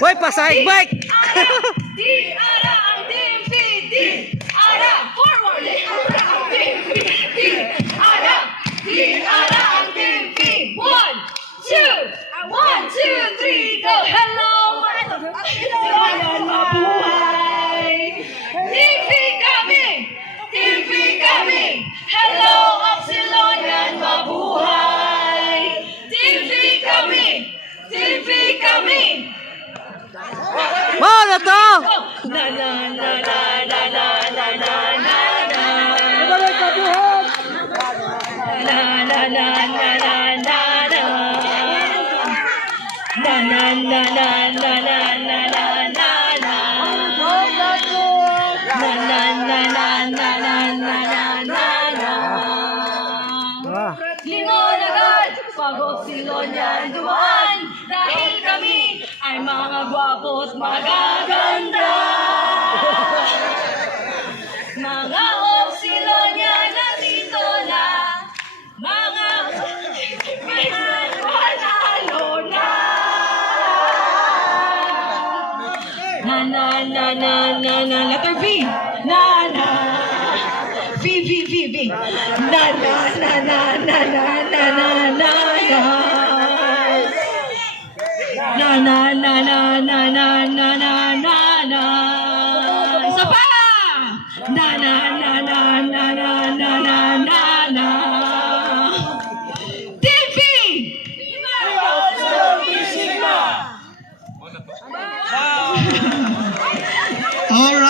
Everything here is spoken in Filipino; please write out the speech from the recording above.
Hoy, pasahig bike! Di ara ang Team P. Di ara forward. Di ara ang Team P. Di ara. Di ara ang Team P. 1, 2, 3, go. Hello, Silonian mabuhay. Team P kami. Team P kami. Hello, Silonian mabuhay. Team P kami. Team P kami. Ano to? Na na na na na na na na na na. Balik ka buhat! Na na na na na na na. Na na na na na na na na na na. Na na na na na na na na na. Lingon agad, pagod Silonian dumaan. Dahil kami ay mga gwapo at magaganda. Mga Silonian nandito na. Mga panalo na. Na na na na na na. Letter B. Na na. V V V V. Na na na na na na na na na na. Na na na na na na na na na na. Isa pa. Na na na na na na na na na na. TV. Alright.